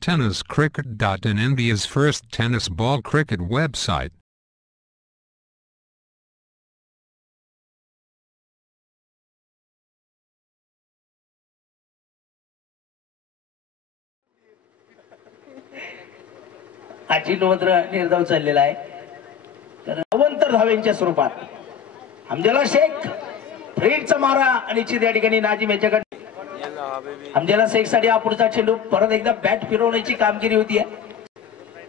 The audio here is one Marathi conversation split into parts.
TennisCricket.in, India's first tennis ball cricket website. आजची नोंदर निर्धाव चाललेला आहे तर अवंतर धावेंच्या स्वरूपात हमजाला शेख फ्रीडचा मारा आणि या ठिकाणी नाजिम याच्याकडे हमजाला शेख साठी हा पुढचा चेंडू परत एकदा बॅट फिरवण्याची कामगिरी होती.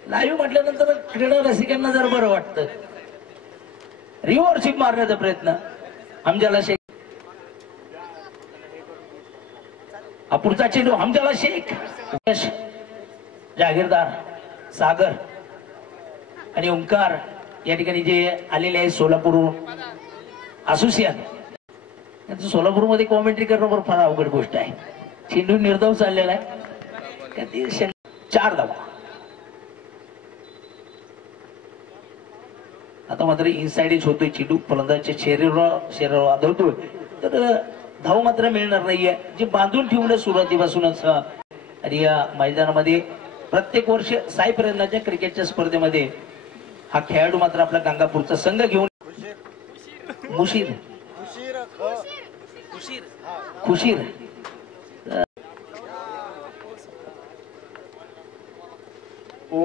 लाईव्ह म्हटल्यानंतर क्रीडा रसिकांना जर बरं वाटतं. रिव्हर्स स्वीप मारण्याचा प्रयत्न हमजाला शेख, हा पुढचा चेंडू हमजाला शेख, जागीरदार सागर आणि ओंकार या ठिकाणी जे आलेले आहे सोलापूर असोसिएशन, सोलापूर मध्ये कॉमेंट्री करणं फार अवघड गोष्ट आहे. चेंडू निर्धाव चाललेला आहे, 4 धावा. आता मात्र इनसाइडच होतोय चेंडू, फलंदाजच्या शरीरावर आदळतोय तर धाव मात्र मिळणार नाहीये. जे बांधून ठेवलं सुरुवातीपासूनच आणि या मैदानामध्ये प्रत्येक वर्ष साई प्रेरणाच्या क्रिकेटच्या स्पर्धेमध्ये हा खेळाडू मात्र आपला गंगापूरचा संघ घेऊन खुशीर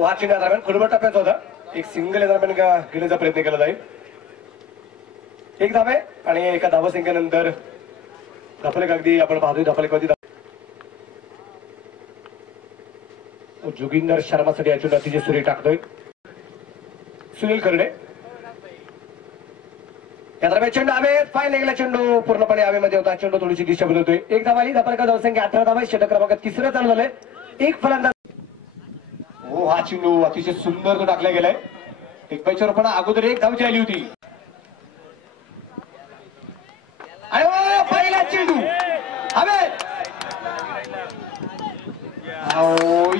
हा चेंडू दरम्यान फुटबॉल टप्प्यात होता. एक सिंगल दरम्यान घेण्याचा प्रयत्न केला जाईल. एक धाव आहे आणि एका धावा संख्येनंतर धपलेक अगदी आपण पाहतोय धपलेक जोगिंदर शर्मासाठी या चेंडू अतिशय सुरेख टाकतोय सुनील करडे. या दरम्यान चेंडू हवेत, फाय लेगला चेंडू पूर्णपणे हवेमध्ये होता. चेंडू थोडीशी दिशा बदलतोय. एक धाव आली, धपलेका धावसंख्या 18 धावा, षटक क्रमांक 3 चालू झालंय. एक फलंदाज हा चेंडू अतिशय सुंदर तो टाकला गेलाय. एक पैशावर पण अगोदर एक धावची आली होती आणि पहिला चेंडू हवेत.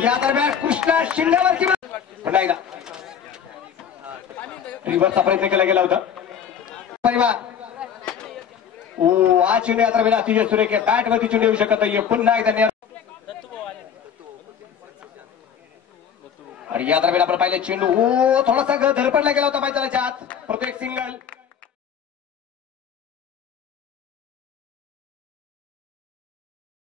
या दरम्यान कृष्णा शिंदेवरची पुन्हा एकदा रिव्हर्सचा प्रयत्न केला गेला होता. हा चेंडू या दरम्यान अतिशय सुरेख आहे. बॅट वरती चेंडू येऊ शकत नाहीये. पुन्हा एकदा आणि या दरम्यान आपण पाहिलं चेंडू थोडासा धडपडला गेला होता मैदानाच्या आत. प्रत्येक सिंगल